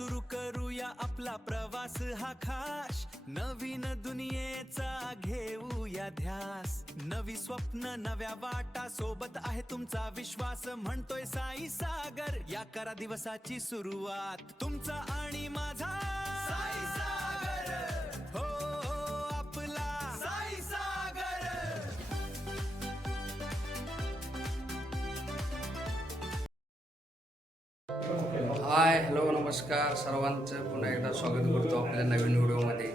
सुरू करूया आपला प्रवास हा खास, नवीन दुनियेचा घेऊया ध्यास, नवी स्वप्न नव्या वाटा, सोबत आहे तुमचा विश्वास, म्हणतोय साई सागर, या करा दिवसाची सुरुवात तुमचा आणि माझा साई सागर. हो हो आपला साई सागर. हाय हॅलो नमस्कार सर्वांचं पुन्हा एकदा स्वागत करतो आपल्या नवीन व्हिडिओमध्ये.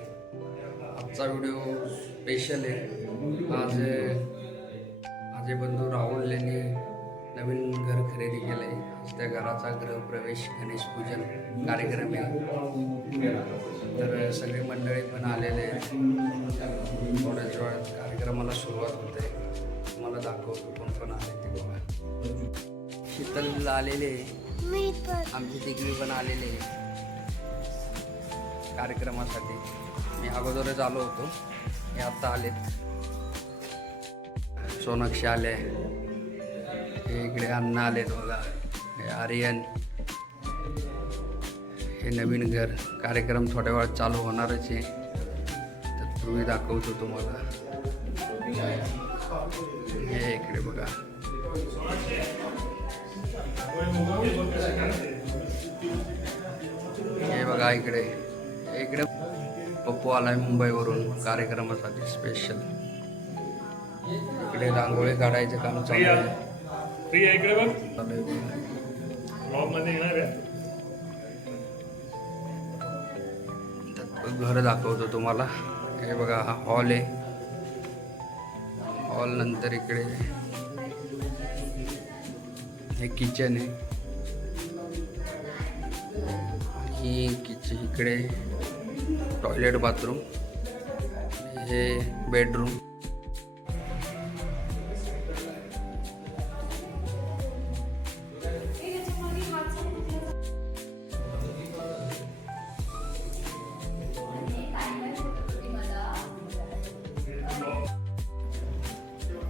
आजचा व्हिडिओ स्पेशल आहे. माझे बंधू राहुल यांनी नवीन घर खरेदी केलं आहे. आज त्या घराचा गृहप्रवेश गणेश पूजन कार्यक्रम आहे. तर सगळी मंडळी पण आलेले आहेत. थोड्याच वेळात कार्यक्रमाला सुरुवात होते. तुम्हाला दाखवतो कोण कोण आले ते बघा. शीतल आलेले आहे, आमची तिघी पण आलेले कार्यक्रमासाठी. मी अगोदरच आलो होतो, हे आता आलेत. सोनाक्षी आले, हे इकडे अण्णा आलेत बघा, हे आर्यन. हे नवीन घर कार्यक्रम थोड्या वेळात चालू होणारच आहे. तत्पूर्वी दाखवतो तुम्हाला. हे इकडे बघा, हे बघा इकडे इकडे पप्पू आलाय मुंबईवरून कार्यक्रमासाठी स्पेशल. इकडे रांगोळी काढायचं काम चालू आहे. घर दाखवतो तुम्हाला. हे बघा हा हॉल आहे. हॉल नंतर इकडे हे किचन आहे. ही किचन इकडे टॉयलेट बाथरूम, हे बेडरूम.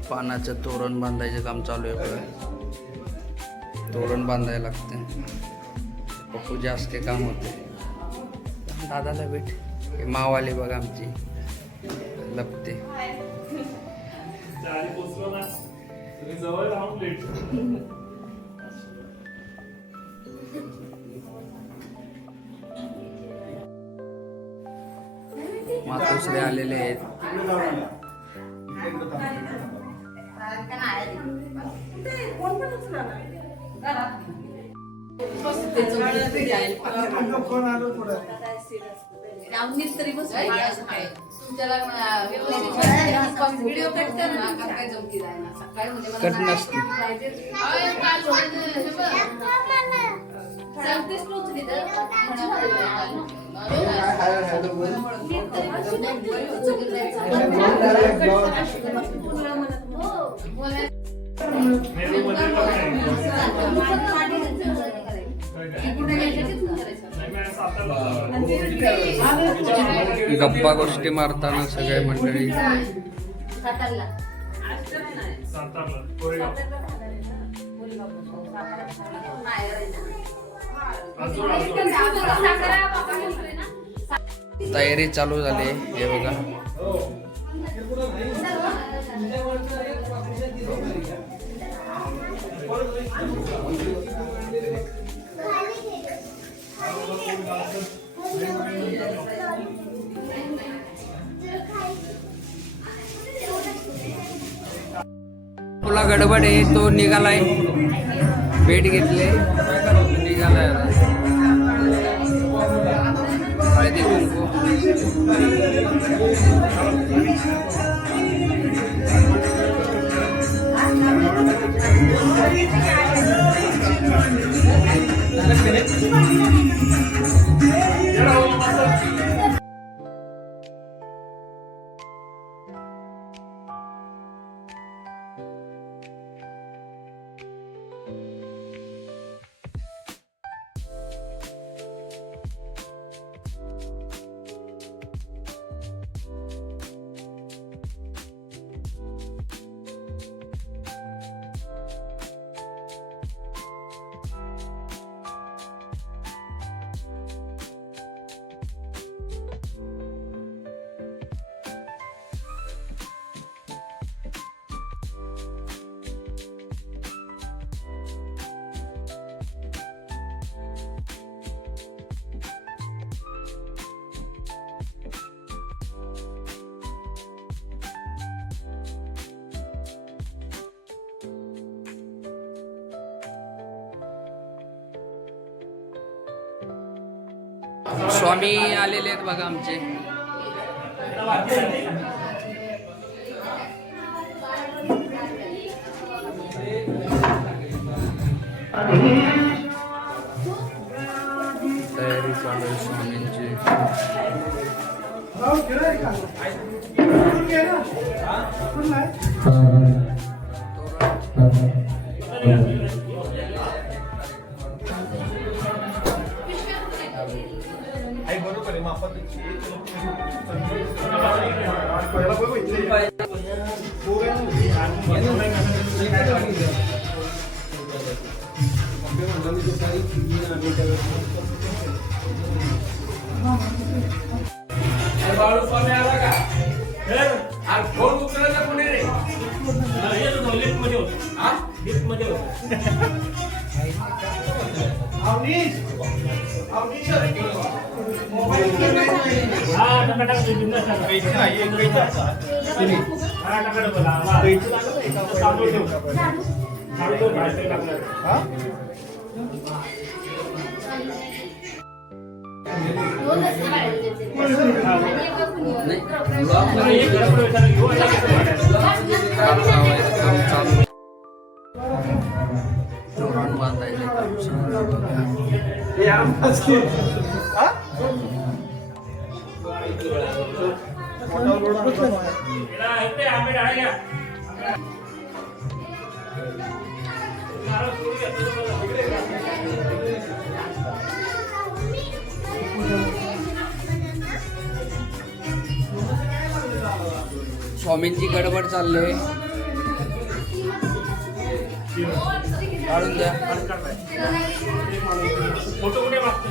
पानाचं तोरण बांधायचं काम चालू आहे बघा. तोरण बांधायला लागते. पप्पू जास्त काम होते. दादाला भेट. हे मावाले बघा आमची लपते. मातोश्री आलेले आहेत. कट नसते. गप्पा गोष्टी मारताना सगळे मंडळी. तयारी चालू झाली. हे बघा तुला गडबड आहे. तो निघालाय, भेट घेतले, निघालाय. हळदी कुंकू. स्वामी आलेले आहेत बघा आमचे. तयारी चालू आहे स्वामींची. स्वामी आला का? आज फोन उचलायचा कोणी रे? लिफ्टमध्ये होतो. हा? लिफ्टमध्ये होतो. हा टकाटक बिझनेस हा टकाटक बोला चालू ठेव चालू ठेव बाहेर टाकणार. हा तोरण बांधायचं काम सुरू स्वामींची गडबड चालले. काढून द्या. फोटो कुठे मागतो?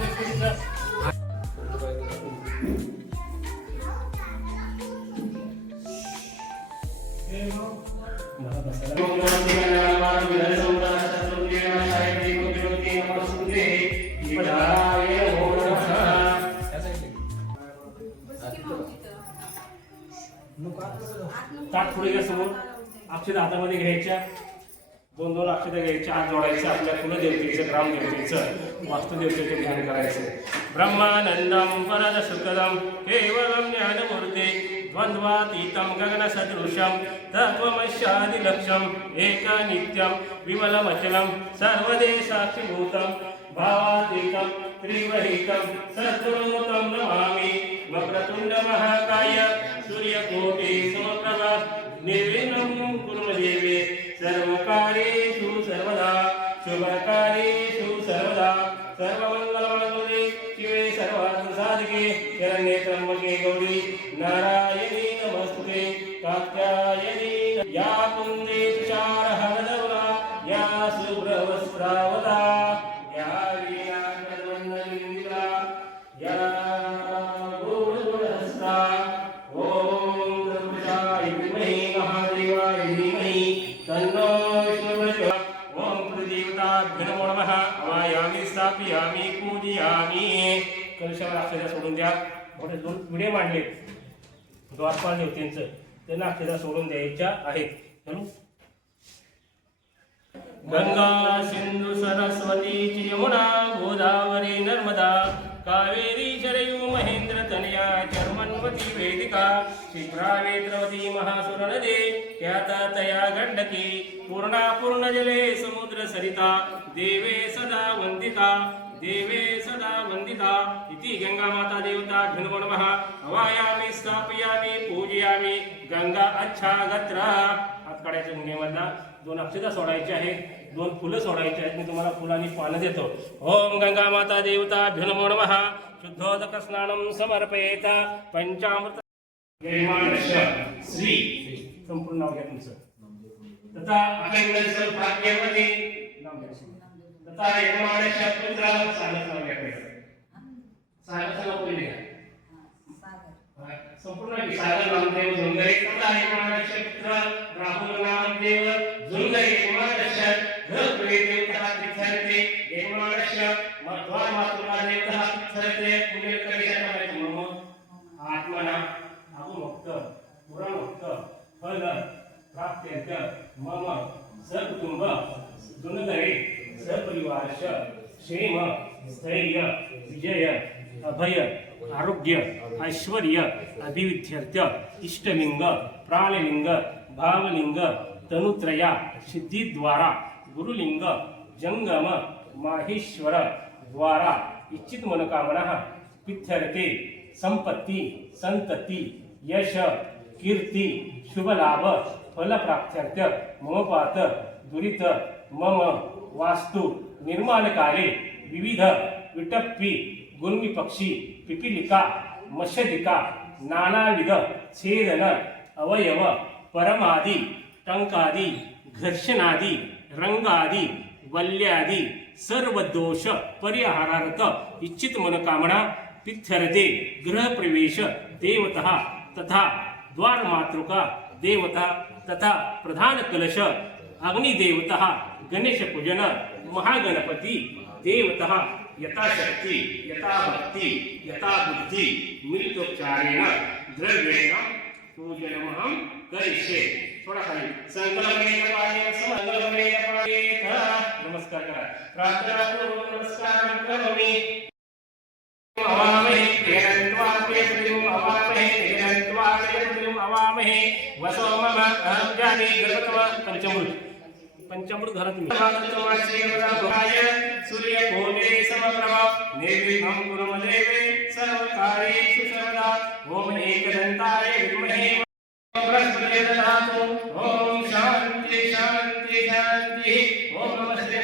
ताट पुढे घ्या समोर. अक्षता हातामध्ये घ्यायच्या. दोन दोन अक्षता घ्यायच्या. हात जोडायचं. आपल्या कुलदेवतेचं ग्रामदेवतेचं वास्तुदेवतेचं ध्यान करायचं. ब्रह्मानंदम वरद सुखदम केवलम ज्ञानमूर्ते द्वंद्वातीतं गगनसदृशं तत्त्वमस्यादिलक्ष्यम् एकनित्यं विमलमचलं सर्वदेशाक्षिभूतं भावातीतं त्रिवहितं सद्गुरुतं नमामि. वक्रतुण्ड महाकाय सूर्यकोटि समप्रभा निर्विघ्नं कुरु मे देवे सर्वकार्येषु सर्वदा शुभकार्येषु सर्वदा सर्वमङ्गलमाङ्गल्ये शिवे सर्वार्थसाधिके शरण्ये त्र्यम्बके गौरी नारायणी नमस्तुते कात्यायनी या कुन्दे तुषारहरदवला या शुभ्रवस्त्रावता या वीणाकर्मण्यनिन्दिता या गौरहस्ता. ओम द्रविडाय विद्महे महादेवाय धीमहि तन्नो विष्णुः. ओम प्रदेवताभ्यो नमः. आवायामि स्थापयामि पूजयामि. कलशावर अक्षता सोडून द्या. मोठे दोन विडे मांडले द्वारपाल देवतेंचं. त्यांना अक्षता सोडून द्यायच्या आहेत. म्हणून गंगा सिंधू सरस्वती च यमुना गोदावरी नर्मदा कावेरी शरयू महेंद्र तनया चर्मन्वती वेदिका शिप्रा वेद्रवती महासुर नदे ख्याता तया गंडकी पूर्णा पूर्ण जले समुद्र सरिता देवे सदा वंदिता देवे सदा वंदिता. इति गंगा माता देवता भिन्नो नमः. अवायामि स्थापयामि पूजयामि गंगा अच्छा गत्रा. हात काढायच्या मुंग्यामधला. दोन अक्षता सोडायचे आहेत. दोन फुलं सोडायची आहेत. मी तुम्हाला फुलांनी पानं देतो. ओम गंगा माता देवता भिन्नो नमः. शुद्धोदक स्नानं समर्पयेत. पंचामृत श्री संपूर्ण नाव घ्या तुमचं. तथा अखंड भाग्यवती नाम घ्या. तथा यजमानस्य पुत्र सागरचं नाव घ्या. सागरचं नाव पहिले घ्या. संपूर्ण सागर नामदेव झुंगरे. तथा यजमानस्य पुत्र राहुल नामदेव झुंगरे. यजमानस्य घरदेवता तीर्थरते. यजमानस्य मध्वा मातृका देवता तीर्थरते. पुण्य करिष्यात मम आत्मना अभुमुक्त पुरामुक्त फल प्राप्त्यर्थ मम सकुटुंब दुनदरे सपरिवारश क्षेम स्थैर्य विजय अभय आरोग्य ऐश्वर्य अभिविध्यर्थ इष्टलिंग प्राणलिंग भावलिंग तनुत्रया सिद्धिद्वारा गुरुलिंग जंगम माहेश्वर द्वारा इच्छित मनोकामना पिथ्यर्थे संपत्ति संतति यश कीर्ति शुभ लाभ फल प्राप्त्यर्थ मम पात दुरित मम वास्तु निर्माण काले विविध विटप्पी गुल्मी पक्षी पिपीलिका मशदिका नानाविध छेदन अवयव परमादि टंकादि घर्षणादि रंगादि वल्यादि सर्व दोष परिहारार्थ इच्छित मनोकामना पिथ्यर्थे गृह प्रवेश देवतः तथा द्वार मातृका देवता तथा प्रधान कलश अग्निदेवतः गणेश पूजन महागणपति देवतः यथाशक्ति यथा भक्ति यथा बुद्धि मिलितोपचारेण द्रव्येण पूजनमहं करिष्ये. थोडा खाली संकल्पनेन पाठेत संकल्पनेन पाठेत नमस्कार करा. प्रार्थना पूर्वक नमस्कार करोमि. अवामहे प्रियन्त्वा प्रियस्त्रीम् अवामहे प्रियन्त्वा प्रियस्त्रीम् अवामहे वसो मम अहं जाने गर्भतम पंचामृत घरा तुम्ही सूर्यकोटे समप्रभ निर्विघ्नं कुरु मम देवे सर्वकार्येषु सर्वदा. ओम एकदन्ताय विद्महे बृहस्पतये ददातु. ओम शान्ति शान्ति शान्ति. ओम नमस्ते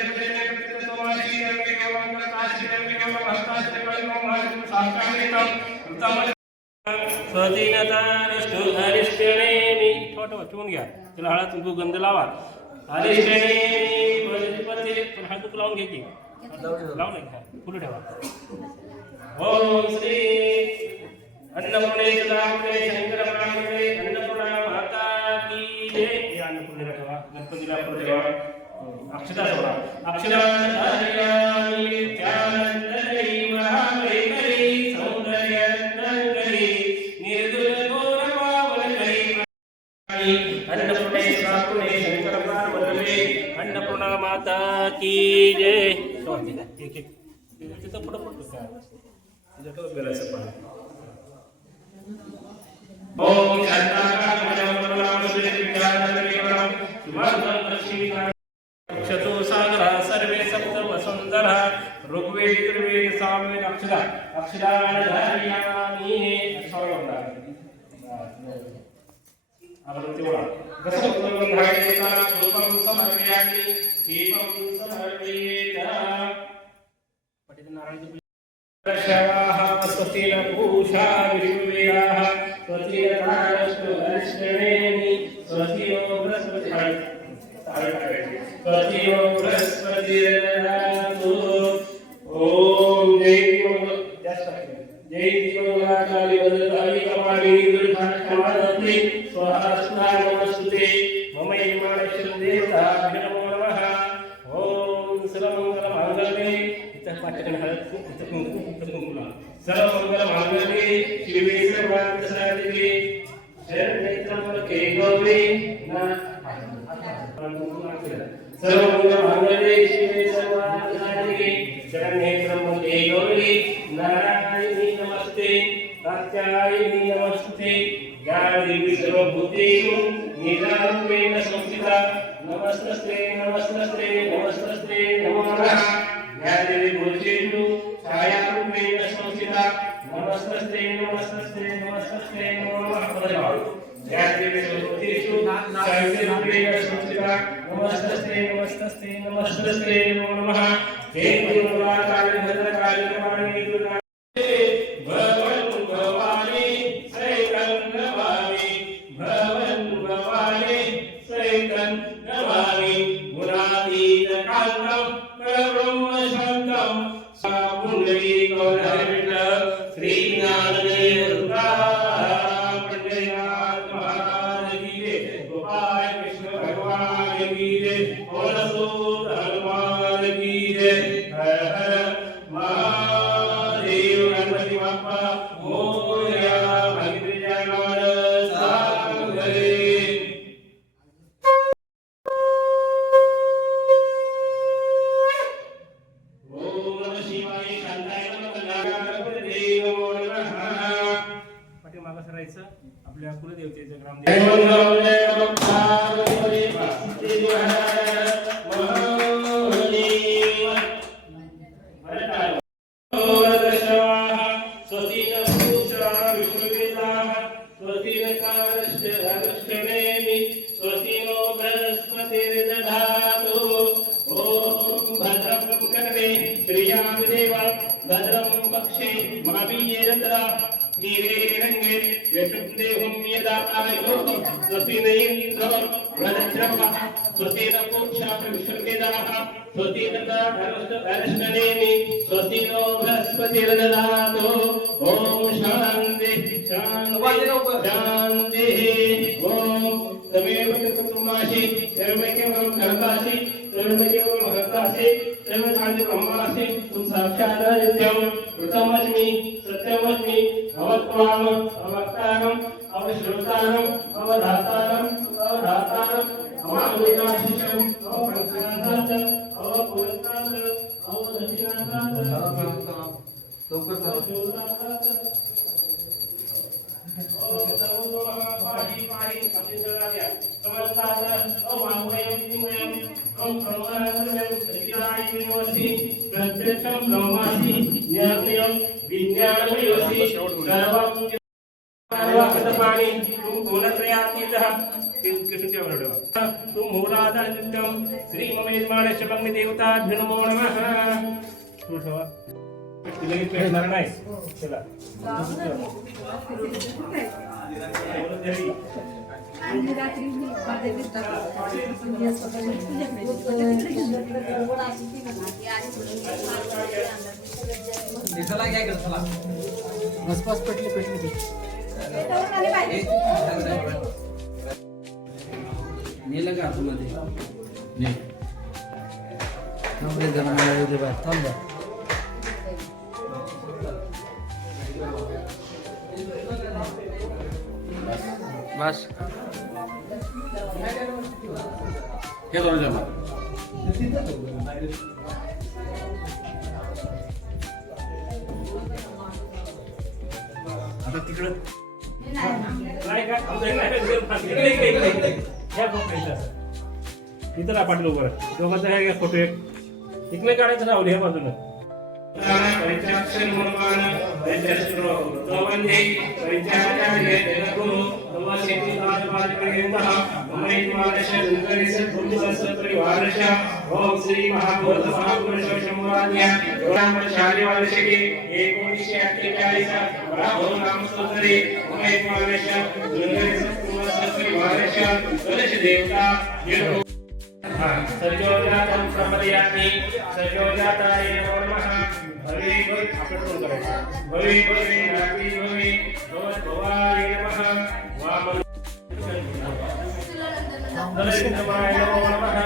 स्वदीनतारस्तु अरिष्टनेमि. छोटं ठेवून घ्या. त्याला हळद कुंकू गंध लावा. अरिष्टनेमि पतिपते. पण हळद कुंकू लावून घ्या की. लावून घ्या. फुलं ठेवा. ओम श्री अन्नपूर्णे सदापूर्णे शंकर प्राणे अन्नपूर्णा माता की जय. हे अन्नपूर्णेला ठेवा. गणपतीला फुलं ठेवा. अक्षता सोडा. अक्षता धारयामि त्यानंतरी महावैखरी सौंदर्यंतरी निर्दुल घोर पावनकरी. अन्नपूर्णे सदापूर्णे शंकर प्राणे अन्नपूर्णा माता की जय. एक एक तिथं पुढं पडतो काय त्याच्याकडे बेलायचं पाणी. ओम क्षतो सागरा सर्वे सप्त वसुंधरा ऋग्वेद यजुर्वेद सामवेद अक्षरा अक्षराणि धारयामि. अगरबत्ती बोला. गसगसं धारयेता धूपं समर्पयामि दीपं समर्पयेत. पठित नारायण शवाः स्वस्ति न पूषा विश्ववेदाः स्वस्ति नस्तारस्तु अरिष्टनेमि स्वस्ति नो बृहस्पतिः स्वस्ति नो बृहस्पतिर्ददातु. ओम जय देवकाली वदताली कपाली दुर्भाषमानति स्वहस्ता नमस्ते मम यजमानस्य देवता नमो नमः. ओम सर्वमंगलमांगल्ये. इथं पाठकन हळद इथं सर्वमंगलमांगल्ये शिवे सर्वार्थसाधिके शरण्ये त्र्यंबके गौरी सर्वमंगलमांगल्ये शिवे सर्वार्थसाधिके शरण्ये त्र्यंबके गौरी नारायणी नमस्ते कात्यायनी नमस्ते. या देवी सर्वभूतेषु निरारूपेण संस्थिता नमस्तस्ते नमस्तस्ते नमस्तस्ते नमो नमः. या देवी भूतेषु छायारूपेण संस्थिता नमस्तस्ते नमस्तस्ते नमस्तस्ते नमो नमः. या देवी सर्वभूतेषु साहित्यरूपेण संस्थिता नमस्तस्ते नमस्तस्ते नमस्तस्ते नमो नमः. हे देवकाली भद्रकाली कपालिनी दुर्गा भवन भवानी सैकं नमामि. भवन भवानी सैकं नमामि. गुणातीतकान्तं परब्रह्म शान्तं पुण्डरीकौरहरिण श्रीनाथदेव पंडरीनाथ महाराज की जय. गोपाल कृष्ण भगवान की जय. ओलसूर हनुमान की जय. हर हर महादेव. गणपति बाप्पा मोरया. भक्तिजनान सागरे. ओम नमः शिवाय. शांताय नमः. गणपती जय मंगल जय मंगल महामणी स्वस्ति न पूषा विश्ववेदाः स्वस्ति न कालश्चरश्चरेमि स्वस्ति नो बृहस्पतिर्दधातु ॐ भद्रं कर्णे श्रियां देव भद्रं पक्षे महावीर्यजत्रा नीरेरङ्गे व्यकृदेहं यदा आयुः स्वस्ति न इन्द्रो वृद्धश्रवः स्वस्ति न पूषा विश्ववेदाः स्वस्ति न कालश्चरेमि स्वस्ति नो बृहस्पतिर्दधातु ॐ शान्ति शान्ति ॐ तमेव कुटुम्बासि सर्वैकं कर्तासि सर्वैकं महतासि सर्वशान्ति ब्रह्मासि तुम साक्षात् नित्यं कृतमस्मि सत्यमस्मि भवत्वाम अवक्तारम् अवश्रुतारम् अवधातारम् अमानुषाशिषम् अवपंचनाथात् अवपुरस्तात् तुम मूलाधारं श्री ममेश्वरस्य भगवते देवताभ्यो नमो नमः। लगेच भेटणार नाही चला नेलं का आतमध्ये बस हे दोन जमा आता तिकडं नाही का इथं ना पाटील उभं दोघांचा हे फोटो एक इकडे काढायचं राहुल ह्या बाजूला ओम श्री महाभूत महापुरुष शंभुराज्ञा शालिवार्षिकी 1948 ब्राह्मण नामस्तोत्रे उमेश तुलसी देवता सजोजातं प्रमदयामि सजोजाताय नमो नमः भवे भवे आपण कोण करायचं भवे भवे रात्री भवे भवाय नमः वामन नरसिंहाय नमो नमः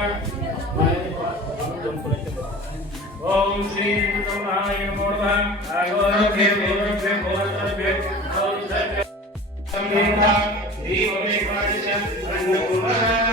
ओम श्री नमः नमो नमः आगोरभ्य भोरभ्य भोरभ्य भोरभ्य समेता श्री ओमेश्वरस्य अन्नपूर्णा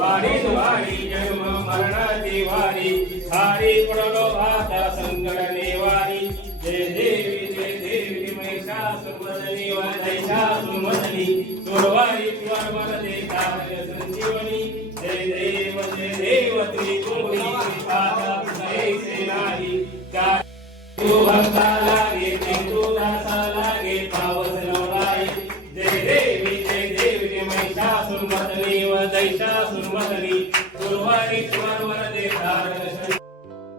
वारी वारी जन्म मरणाची वारी हारी पडलो आता संकट नेवारी जय देवी महिषासुरमर्दिनी महिषासुरमर्दिनी सुरवारी ज्वार देता संजीवनी जय देव तुझी तुमरी पादा से नाही तू भक्ता लागे तू दासा लागे पावस नवलाय जय देवी महिषासुरमर्दिनी व दैषासुरमर्दिनी सुरवारी ज्वार देता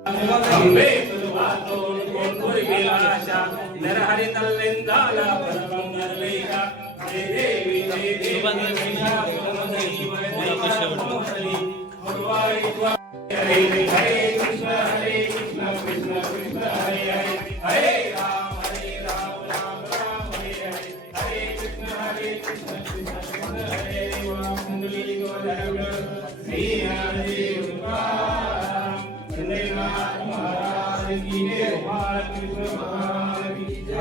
अंबे तुझवातोन कोणपुर गेला आशा नरहरी तल्लेंदाला परमंगल लेखा जय देवी महिषासुरमर्दिनी व दैषासुरमर्दिनी सुरवारी ज्वार हरे हरे कृष्ण कृष्ण कृष्ण हरे हरे हरे राम राम राम हरे हरे हरे कृष्ण कृष्ण कृष्ण हरे हरे कुंडली गोवर्धन श्री हरे कृष्ण चंद्रनाथ महाराज की जय कृष्ण भगवान की जय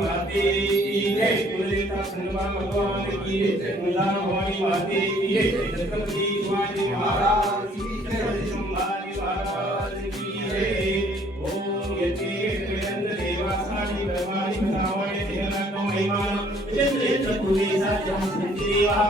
माते की जय कुलदेवता हनुमान भगवान की जय मुला भवानी माते की जय छत्रपति शिवाजी महाराज की जय संभाजी महाराज की जय ओम यति वीरेंद्र देवासानी भगवानी भगवानी देवना को महिमान चंद्र पुरीसा जहाँ संजीवा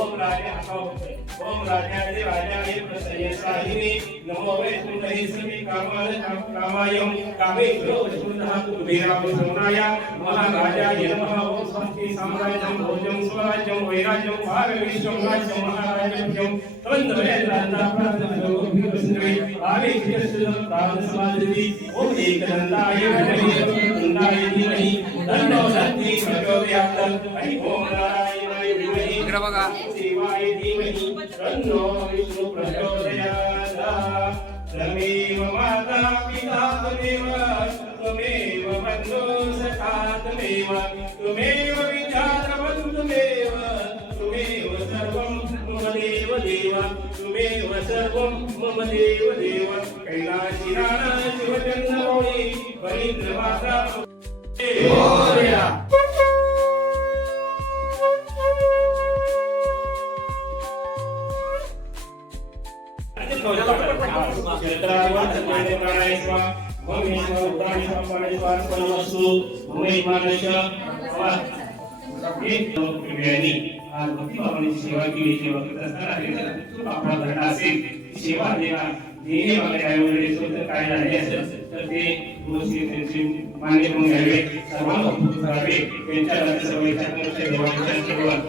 ओम राजा ओम राजाधिराज राजावे प्रसन्न साहिने नमो वैष्णवे सभी कामायम कामेभ्यो वैष्णवः कुबेराय सोनाय महाराजाय नमः ओम स्वस्ति साम्राज्यं भोजं स्वराज्यं वैराज्यं भागविश्वं राज्यं महाराज्यं तवन्नवेन्द्रान्ताप्राप्तभोगविष्णवे आवेशितस्सुलं प्राणसमाधिति ओम एकदन्ताय विद्महे धीमहि तन्नो शक्ति प्रचोदयात् हरि ओम नारायणाय धीमहि इकडे बघा शिवाय धीमहि तन्नो विष्णु प्रचोदयात् त्वमेव माता पिता त्वमेव बन्धु सखा त्वमेव विद्याधरं त्वमेव सर्वं मम देव देव त्वमेव सर्वं मम देव देव कैलाशिराना शिवचन्द्रोणि परिन्द्रमाता मोरया सेवा केली सेवा करत असताना आपला धडा असेल सेवा देणे वगैरे आयोजन स्वतः काय झाले असेल तर ते गोष्टी त्यांचे मान्य करून घ्यावे सर्वांना करावे त्यांच्या सवयीच्या देवाच्या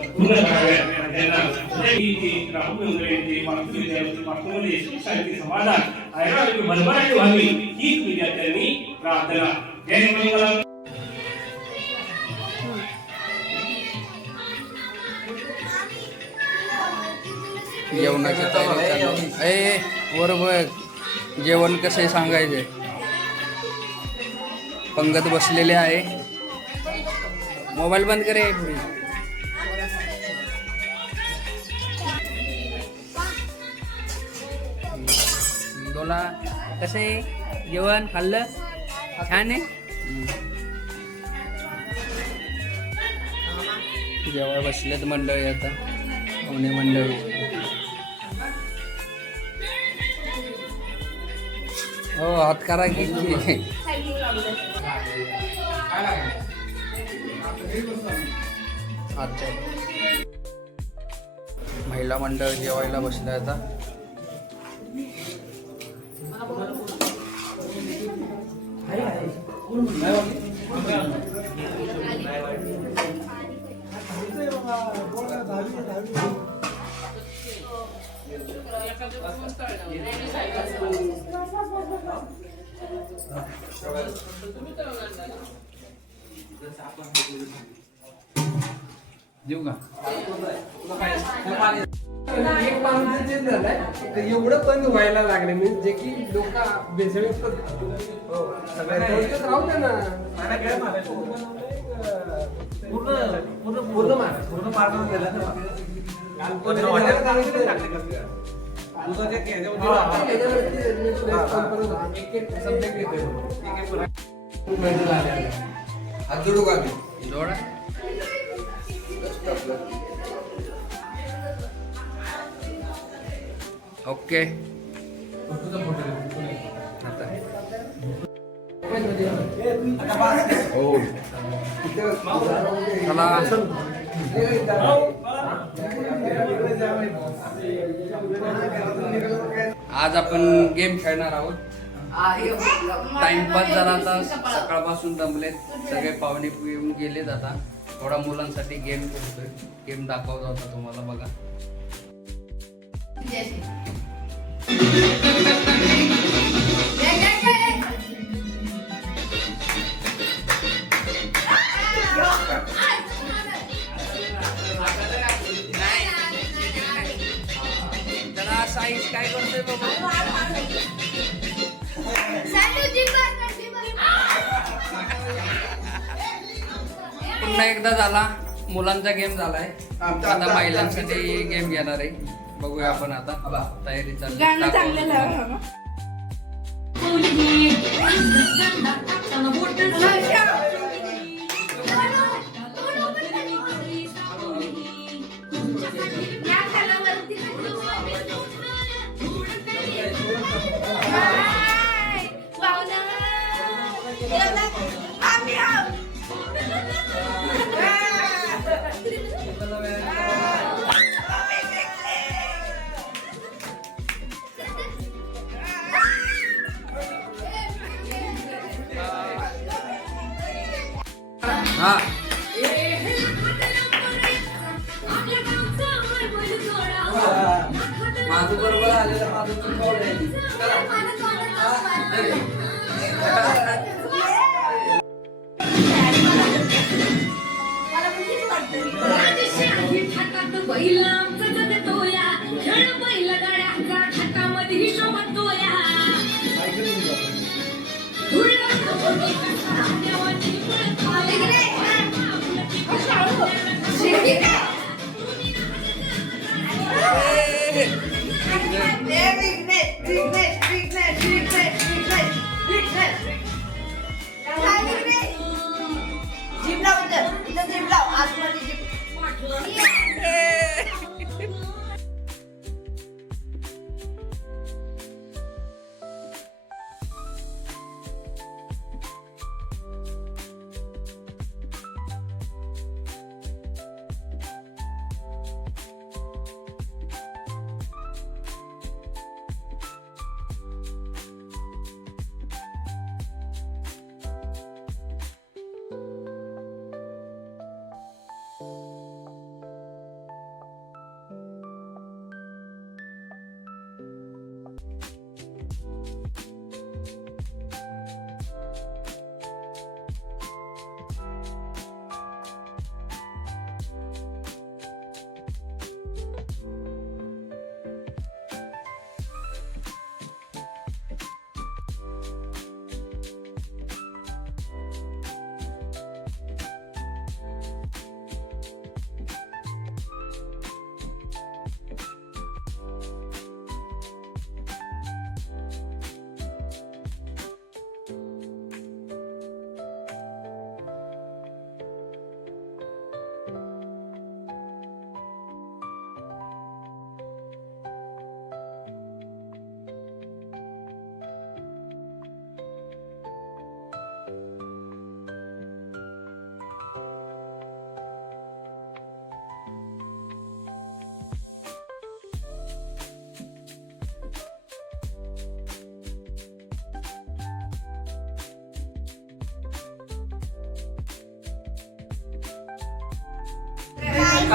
पूर्ण कराव्या त्यांना समाधान भरभराटी व्हावी ही विद्यार्थ्यांनी प्रार्थना जय मंगलम जेवणाची तयारी चालू ए वर बघ जेवण कसे सांगायचे पंगत बसलेले आहे मोबाईल बंद करे पुढे बोला कसं आहे जेवण खाल्लं छान आहे जेवण बसलेत मंडळी आता पाहुणे मंडळी हो हात करा की अच्छा महिला मंडळ जेवायला बसले आता देऊ का एक माणूस जे झालंय तर एवढं बंद व्हायला लागले म्हणजे जे की लोक बेसळीत राहू द्या ना पूर्ण मारणं गेलं हात जोडू का जोडा ओके आता आज आपण गेम खेळणार आहोत. टाइमपास झाला. आता सकाळपासून दमलेत सगळे, पाहुणे येऊन गेलेत. आता थोडा मुलांसाठी गेम खेळतोय. गेम दाखवतो आता तुम्हाला, बघा. जरा साईज काय करतोय बाबा? पुन्हा एकदा झाला, मुलांचा गेम झालाय. आता महिलांसाठी गेम घेणार आहे. बघूया आपण आता. तयारी चालली. हा माझं बरोबर आलेलं, माझं पण कॉल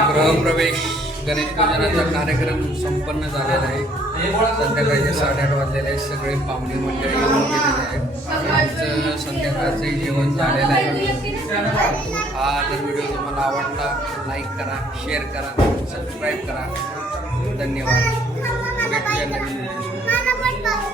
गृहप्रवेश गणेश पूजनाचा कार्यक्रम संपन्न झालेला आहे. संध्याकाळचे 8:30 वाजलेले आहेत. सगळे पाहुणे मंडळी येऊन गेलेले आहेत. आमचं संध्याकाळचंही जेवण झालेलं आहे. हा जर व्हिडिओ तुम्हाला आवडला लाईक करा, शेअर करा, सबस्क्राईब करा. धन्यवाद. भेटूया नवीन व्हिडिओ.